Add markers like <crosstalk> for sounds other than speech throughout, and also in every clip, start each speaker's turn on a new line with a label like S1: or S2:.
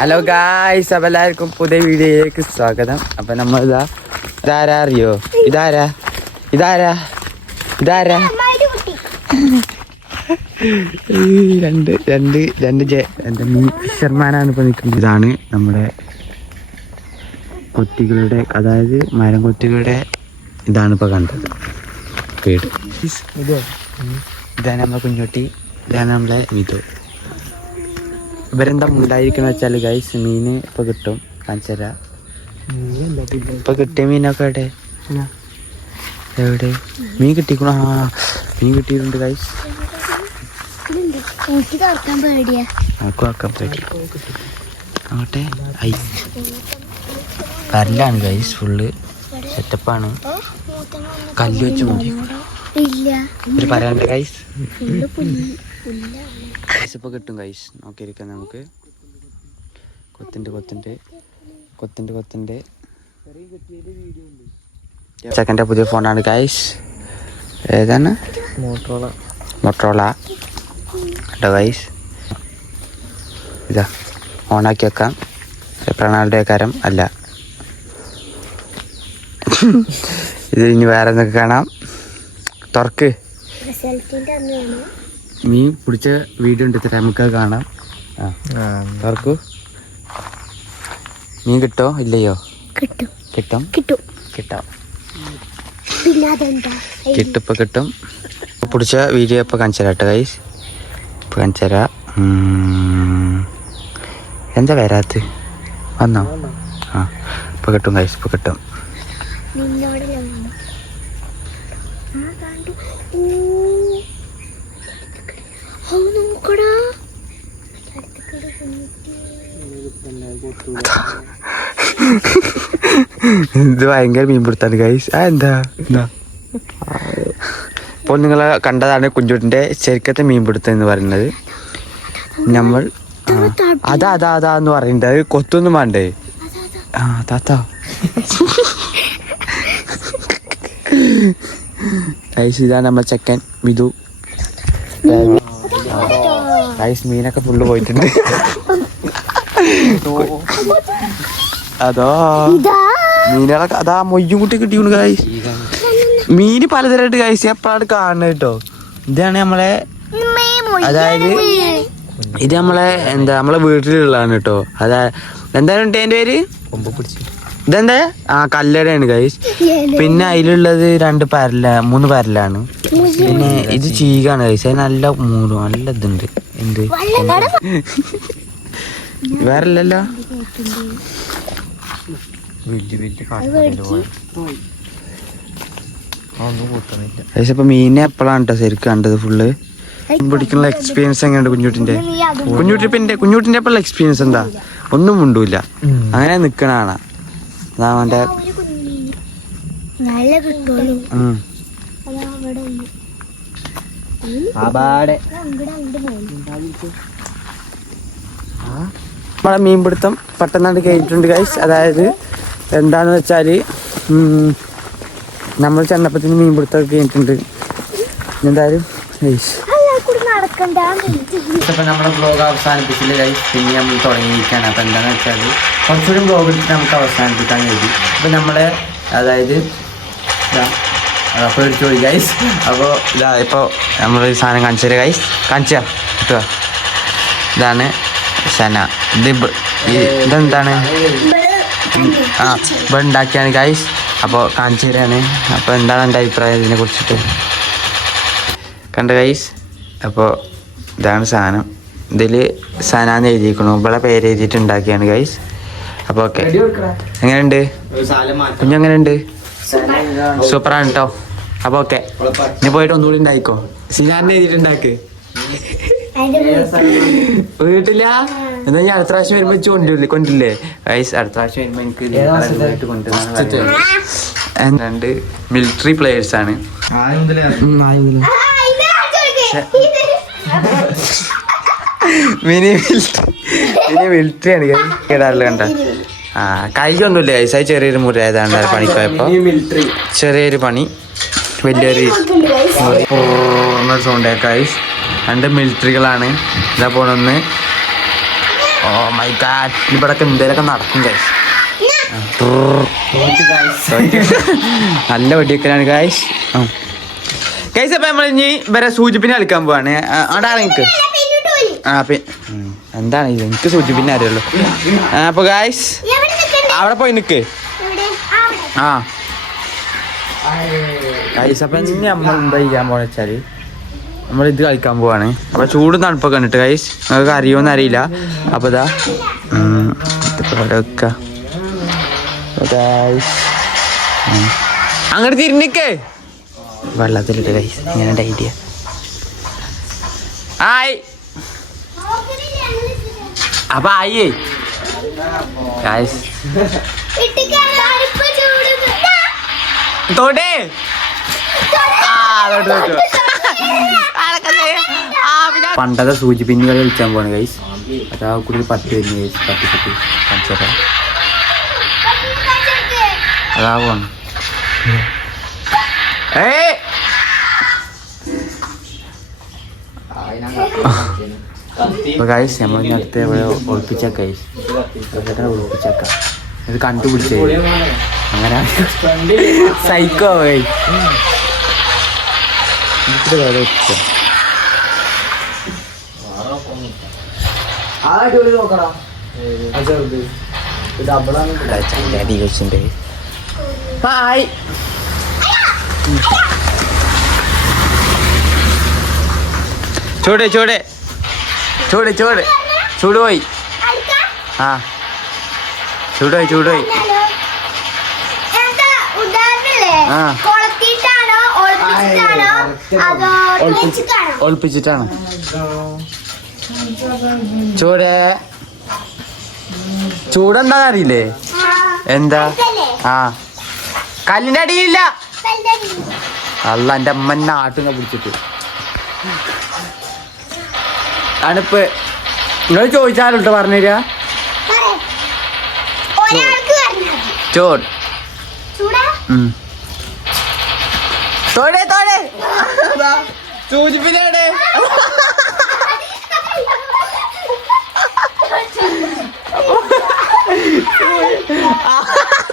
S1: Hello guys അപ്പൊ എല്ലാവർക്കും പുതിയ വീഡിയോയിലേക്ക് സ്വാഗതം. അപ്പൊ നമ്മൾ ഇതാ ഇതാരാ അറിയോ? ഇതാരാ? ഇതാരാ? ഇതാരാ? രണ്ട് രണ്ട് രണ്ട് ജെ എന്റെ ഫിഷർമാനാണ് ഇപ്പൊ നിൽക്കുന്നത് ഇതാണ് നമ്മുടെ കൊത്തികളുടെ അതായത് മരം കൊത്തികളുടെ ഇതാണ് ഇപ്പൊ കണ്ടത്. വീട് ഇതാണ് നമ്മുടെ കുഞ്ഞോട്ടി. ഇതാണ് നമ്മളെ മിതു ഇവരെന്താ മുണ്ടായിരിക്കണ വെച്ചാൽ ഗൈസ് മീന് ഇപ്പൊ കിട്ടും. കാണിച്ചരാ ഇപ്പൊ കിട്ടിയ മീനൊക്കെ എവിടെ? എവിടെ? മീൻ കിട്ടിക്കണോ? ആ മീൻ കിട്ടിയിട്ടുണ്ട് ഗൈസ്
S2: എനിക്ക് തുറക്കാൻ പേടിയാ.
S1: നമുക്ക് ഐ. ഗൈസ് ഫുള്ള് സെറ്റപ്പാണ് കല്ല് വെച്ച് മൂടി ഒരു പറയാനുണ്ട് ഗൈസ് ഗൈസ് ഇപ്പോൾ കിട്ടും ഗൈസ് നോക്കിയിരിക്കാം നമുക്ക്. കൊത്തിന്റെ കൊത്തിന്റെ. കൊത്തിന്റെ കൊത്തിന്റെ. ചെക്കന്റെ പുതിയ ഫോണാണ് ഗൈസ് ഏതാണ്?
S3: മോട്ടോള
S1: മോട്ടോള കേട്ടോ ഗൈസ് ഇതാ ഓണാക്കി വെക്കാം. പ്രണാളുടെ കാരം അല്ല. ഇത് ഇനി വേറെ എന്തൊക്കെ കാണാം? തുറക്ക്. മീൻ പിടിച്ച വീഡിയോ ഉണ്ട് തരാം നമുക്ക് അത് കാണാം. ആർക്കു? മീൻ കിട്ടോ? ഇല്ലയോ?
S2: കിട്ടും.
S1: കിട്ടും?
S2: കിട്ടും.
S1: കിട്ടാം.
S2: അതെന്താ
S1: കിട്ടും. പിടിച്ച വീഡിയോ ഇപ്പൊ കാണിച്ചു തരാം കേട്ടോ ഗൈസ് ഇപ്പൊ കാണിച്ചു തരാം. എന്താ വരാത്ത്? വന്നോ? ആ. ഇപ്പൊ കിട്ടും ഗൈസ് ഇപ്പൊ കിട്ടും.
S2: നിന്നോട് നോക്കടാ.
S1: ഇത് ഭയങ്കര മീൻ പിടുത്താണ് ഗൈസ് ആ എന്താ? എന്താ? ഇപ്പോൾ നിങ്ങൾ കണ്ടതാണ് കുഞ്ചുട്ടിന്റെ ശരിക്കത്തെ മീൻ പിടുത്തം എന്ന് പറയുന്നത്. നമ്മൾ അതാ അതാ അതാ എന്ന് പറയുന്നത് അത് കൊത്തൊന്നും വേണ്ടേ? ആ താത്ത ഗൈസ് ഇതാണ് നമ്മൾ ചെക്കൻ മിതു ഗൈസ് മീനൊക്കെ ഫുള്ള് പോയിട്ടുണ്ട്. അതോ? മീനുകളൊക്കെ അതാ മൊയ്യും കുട്ടി കിട്ടിയുണ്ട് ഗൈസ് മീന് പലതരമായിട്ട് ഗൈസ് എപ്പോഴാണ് കാണുന്നത് കേട്ടോ. ഇതാണ് നമ്മളെ അതായത് ഇത് നമ്മളെ എന്താ നമ്മളെ വീട്ടിലുള്ളതാണ് കേട്ടോ. അതാ എന്താണ് കേട്ടോ അതിന്റെ പേര്?
S3: കൊമ്പ് പിടിച്ച്.
S1: ഇതെന്താ? ആ കല്ലടയാണ് ഗൈസ് പിന്നെ അതിലുള്ളത് രണ്ട് പരല മൂന്ന് പരലാണ്. പിന്നെ ഇത് ചീകാണ് ഗൈസ് അത് നല്ല മൂടും നല്ല ഇതുണ്ട്. എന്ത്? വേറല്ലല്ലോ?
S3: വലിയ
S1: ഗൈസ് അപ്പൊ മീനെ എപ്പോഴാണ് കേട്ടോ ശരിക്കും കണ്ടത് ഫുള്ള് പിടിക്കുന്ന എക്സ്പീരിയൻസ് എങ്ങനെയുണ്ട് കുഞ്ഞുട്ടിന്റെ? കുഞ്ഞുട്ടി പിന്നെ കുഞ്ഞുട്ടിന്റെ എപ്പോഴുള്ള എക്സ്പീരിയൻസ് എന്താ? ഒന്നും മുണ്ടൂല. അങ്ങനെ നിക്കണാണ്
S2: നല്ല കിട്ടുള്ളൂ. പോകുന്നു
S1: നമ്മളെ മീൻപിടുത്തം പെട്ടെന്നാണ് കഴിഞ്ഞിട്ടുണ്ട് ഗൈസ് അതായത് എന്താന്ന് വെച്ചാൽ നമ്മൾ ചെന്നപ്പത്തിന് മീൻപിടുത്തമൊക്കെ കഴിഞ്ഞിട്ടുണ്ട്. എന്തായാലും ഗൈസ് ഇപ്പം നമ്മുടെ ബ്ലോഗ് അവസാനിപ്പിച്ചില്ല ഗൈസ് പിന്നെ നമ്മൾ തുടങ്ങിയിരിക്കുകയാണ്. അപ്പം എന്താണെന്ന് വെച്ചാൽ കുറച്ചുകൂടി ബ്ലോഗ് എടുത്ത് നമുക്ക് അവസാനിപ്പിക്കാൻ കഴിയും. അപ്പോൾ നമ്മളെ അതായത് അപ്പോൾ പേടിച്ചു പോയി ഗൈസ് അപ്പോൾ ഇതാ ഇപ്പോൾ നമ്മൾ ഈ സാധനം കാണിച്ചു തരാം ഗൈസ് കാണിച്ചാ കിട്ടുക ഇതാണ് ശന. ഇത് ഇതെന്താണ്? ആ ഇപ്പം ഉണ്ടാക്കിയാണ് ഗൈസ് അപ്പോൾ കാണിച്ചു തരാണ്. അപ്പോൾ എന്താണ് എന്റെ അഭിപ്രായം ഇതിനെ കുറിച്ചിട്ട്? കണ്ട ഗൈസ് അപ്പോൾ ഇതാണ് സാധനം. ഇതിൽ സനാന്ന് എഴുതിയിരിക്കണു ഇവിടെ പേര് എഴുതിയിട്ട് ഉണ്ടാക്കിയാണ് ഗൈസ് അപ്പോൾ ഓക്കെ. എങ്ങനെയുണ്ട്? കുഞ്ഞെങ്ങനെയുണ്ട് സൂപ്പറാണ് കേട്ടോ അപ്പൊ ഓക്കെ. ഇനി പോയിട്ട് ഒന്നുകൂടി ഉണ്ടായിക്കോ. സിനാറിന് എഴുതിയിട്ടുണ്ടാക്ക്. വീട്ടില്ല എന്നാ ഞാൻ അടുത്ത പ്രാവശ്യം വരുമ്പോ വെച്ച് കൊണ്ടില്ലേ കൊണ്ടില്ലേ വയസ്സ് അടുത്ത പ്രാവശ്യം വരുമ്പോ എനിക്ക് രണ്ട് മിലിറ്ററി പ്ലേയേഴ്സ് ആണ്. മിനി മിലിറ്ററി മിനി മിലിറ്ററി ആണ്. കേടാറില്ല കണ്ട? ആ കൈയൊന്നുമില്ല ഗൈസ് അത് ചെറിയൊരു മുറി ആയതാണ് പണിക്കോയപ്പോ ചെറിയൊരു പണി. വലിയൊരു സൗണ്ട് ഗൈസ് രണ്ട് മിലിറ്ററികളാണ് ഇതാ പോണൊന്ന് ഓ മൈ ഗാഡ് ഇവിടൊക്കെ എന്തേലൊക്കെ നടക്കും കൈസ് <laughs> നല്ല വെടിയൊക്കെയാണ് ഗായ്സ് ഗൈസ് അപ്പൊ നമ്മൾ ഇനി വരെ സൂചിപ്പിനെ കളിക്കാൻ പോവാണ്. ആടാ എനിക്ക് ആ എന്താണ് ഇത്? എനിക്ക് സൂചിപ്പിന്നെ അറിയുള്ളൂ ആ, അപ്പൊ ഗായ്സ് അവിടെ പോയി നിക്ക്. ആ ഗായ്സ് അപ്പൊ ഇനി നമ്മൾ എന്താ ചെയ്യാൻ പോണെന്ന് വെച്ചാൽ നമ്മൾ ഇത് കളിക്കാൻ പോവാണ്. അപ്പൊ ചൂട് തണുപ്പൊക്കെ കണ്ടിട്ട് ഗൈസ് നിങ്ങൾക്ക് അറിയുമെന്ന് അറിയില്ല. അപ്പൊ ഇതാ അങ്ങോട്ട് തിരിഞ്ഞിക്കേ. വെള്ളത്തിലിട്ട് ഗൈസ് ഇങ്ങനെ ഐഡിയ ആയി. അപ്പൊ ആയേ. തോട്ടേ പണ്ടത്തെ സൂചി പിന്നുകൾ കളിച്ചാൻ പോണ ഗൈസ് അതാ കൂടി പത്ത് വരുന്നു ഗൈസ് പത്ത് പത്ത് കാണിച്ചേരാ അതാ പോണ ഏ ഗൈസ് നമ്മൾ ഇനി അടുത്ത ഇവിടെ ഒളിപ്പിച്ചേക്ക. ഇവിടെ ഒളിപ്പിച്ചേക്ക. ഇത് കണ്ടുപിടിച്ചേ. അങ്ങനെ സൈക്കോ വെച്ചിട്ടുണ്ട് ഹായ്. ചൂട് ചൂട്. ചൂട് ചൂട്. ചൂട് പോയി ആ. ചൂട് പോയി ചൂട് പോയി ആ.
S2: ഒളിപ്പിച്ചിട്ടാണ്
S1: ചൂട്. ചൂടെന്താ അറിയില്ലേ? എന്താ? ആ. കല്ലിന്റെ അടിയില്ല അല്ല എന്റെ അമ്മ നാട്ടിനെ പിടിച്ചിട്ട്. തണുപ്പ്. നിങ്ങൾ ചോദിച്ചാലുണ്ട് പറഞ്ഞുതരാ ചോട്. തോടെ തോടെ സൂചിപ്പിനാടെ. <laughs>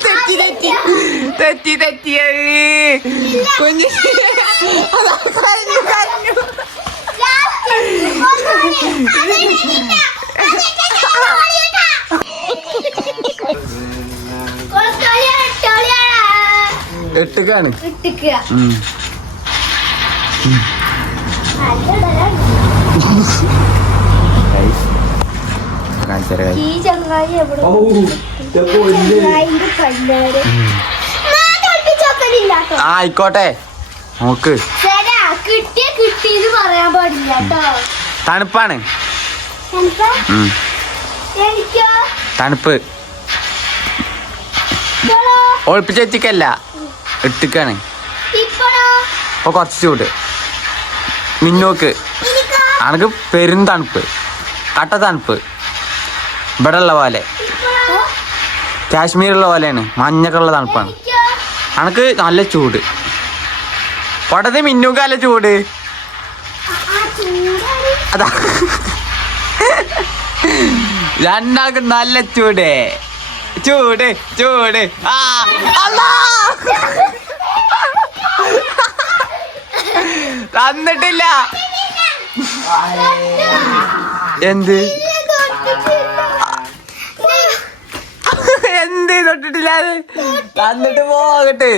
S1: തെറ്റി തെറ്റി. തെറ്റി തെറ്റി കുഞ്ഞി. അതാ ആ ആയിക്കോട്ടെ. നോക്ക്
S2: ശരാ കിട്ടിയ കിട്ടിയെന്ന് പറയാൻ പാടില്ല
S1: തണുപ്പാണ്. തണുപ്പ്? ഒളിപ്പിച്ചെത്തിക്കല്ല ഇട്ടിക്കാണ്. ഇപ്പൊ കുറച്ച് ചൂട്. മിന്നോക്ക്. അനക്ക് പെരും തണുപ്പ്. കട്ട തണുപ്പ്. ഇവിടെ ഉള്ള പോലെ കാശ്മീരുള്ള പോലെയാണ്. മഞ്ഞൊക്കെ ഉള്ള തണുപ്പാണ്. അനക്ക് നല്ല ചൂട്. പൊടത് മിന്നൂക്ക് നല്ല ചൂട്. അതാ. രണ്ടാൾക്ക് നല്ല ചൂട്. ചൂട് ചൂടെ. ആ. തന്നിട്ടില്ല. എന്ത്? എന്ത് തൊട്ടിട്ടില്ല തന്നിട്ട് പോകട്ടെ.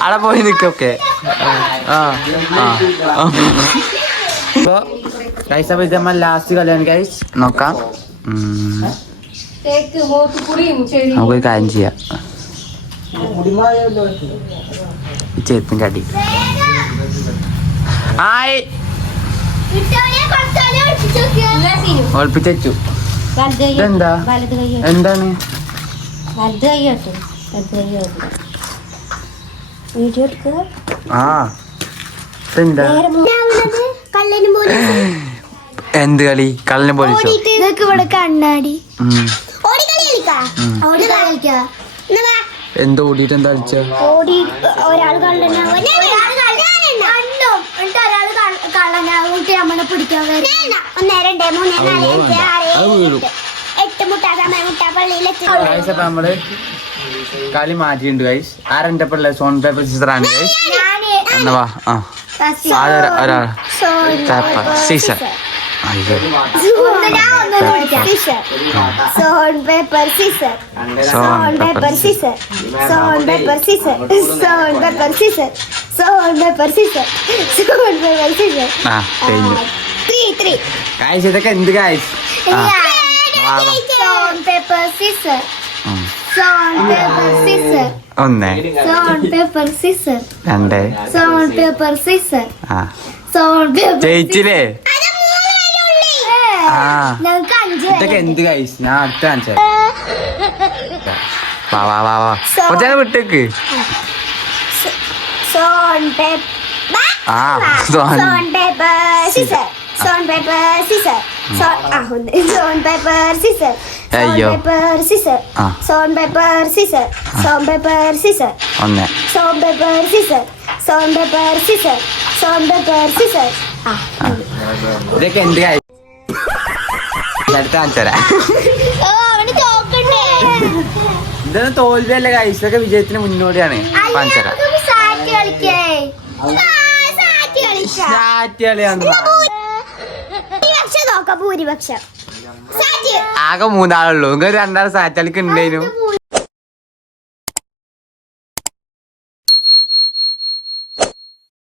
S1: അവിടെ പോയി നിക്കൊക്കെ ആ ഗൈസ് അപ്പൊ ഇത് നമ്മൾ ലാസ്റ്റ് കളിയാണ് ഗൈസ് നോക്കാം. നമുക്കൊരു കാര്യം ചെയ്യാം. ഈ ചെരുപ്പിന്റെ അടി. ആയി.
S2: ഒളിപ്പിച്ച്
S4: എന്താ
S1: എന്താണ്? എന്ത് കളി? കള്ളനെ പോലീസ്?
S2: ഇവിടെ കണ്ണാടി.
S1: എന്ത് ഓടിയിട്ട് എന്താ കളിച്ച?
S2: ഒരാൾ ഒരാൾ ഒരാൾ നമ്മളെ
S1: കളി മാറ്റിയിട്ടുണ്ട് ഗൈസ് ആരെന്റെ പിള്ളേ സോൺ പേപ്പർ സിസ്റ്റർ ആണ് ഗൈസ്
S2: ഞാൻ.
S1: എന്നാ ആ. ആരാ ഒരാ പേപ്പർ സീസർ അയ്യോ
S2: ഒന്ന് ഞാൻ ഒന്ന് പിടിക്കാം stone paper scissor
S1: stone paper
S2: scissor stone paper scissor stone paper scissor stone paper scissor stone paper scissor
S1: ആ കഴിഞ്ഞു
S2: ത്രീ ത്രീ
S1: ഗൈസ് ഇതൊക്കെ എന്ത് ഗൈസ് ആ വാ, വാ.
S2: സോൺ പേപ്പർ സീസർ
S1: ഉം.
S2: സോൺ പേപ്പർ സീസർ
S1: ഒന്ന്
S2: സോൺ പേപ്പർ സീസർ
S1: രണ്ട്
S2: സോൺ പേപ്പർ സീസർ
S1: ആ
S2: സോൺ പേപ്പർ
S1: ജയിച്ചില്ലേ ആ.
S2: ഞങ്ങൾക്ക് അഞ്ച്
S1: ഇതൊക്കെ എന്ത് ഗൈസ് ഞാൻ അടുത്ത കാണിച്ചത് വാ വാ വാ വാ. കുറച്ചേരം വിട്ടേക്ക്. ആ stone.
S2: Paper scissor. Stone paper scissor. Stone paper scissor.
S1: അയ്യോ.
S2: Paper scissor. Stone paper scissor. Stone paper scissor.
S1: ഒന്ന്.
S2: Stone paper scissor. Stone paper scissor. Stone paper scissor.
S1: ഇതൊക്കെ എന്ത് അടുത്ത കാണിച്ചു തരാം
S2: ഓ അവന് തോക്കണ്ടേ.
S1: ഇതൊന്നും തോൽവിയല്ല കൈസ് ഇതൊക്കെ വിജയത്തിന് മുന്നോടിയാണ്. കാണിച്ചു തരാം
S2: കളിക്കേ. ആ, സാറ്റ് കളിക്കാം.
S1: സാറ്റ് കളിയാന്ന് പറ.
S2: ഭൂരിപക്ഷം. നോക്കാം ഭൂരിപക്ഷം. സാറ്റ്.
S1: ആകെ മൂന്നാളുള്ളൂ. നിങ്ങൾ രണ്ടാൾ സാറ്റ് കളിക്ക് ഉണ്ടായിരുന്നു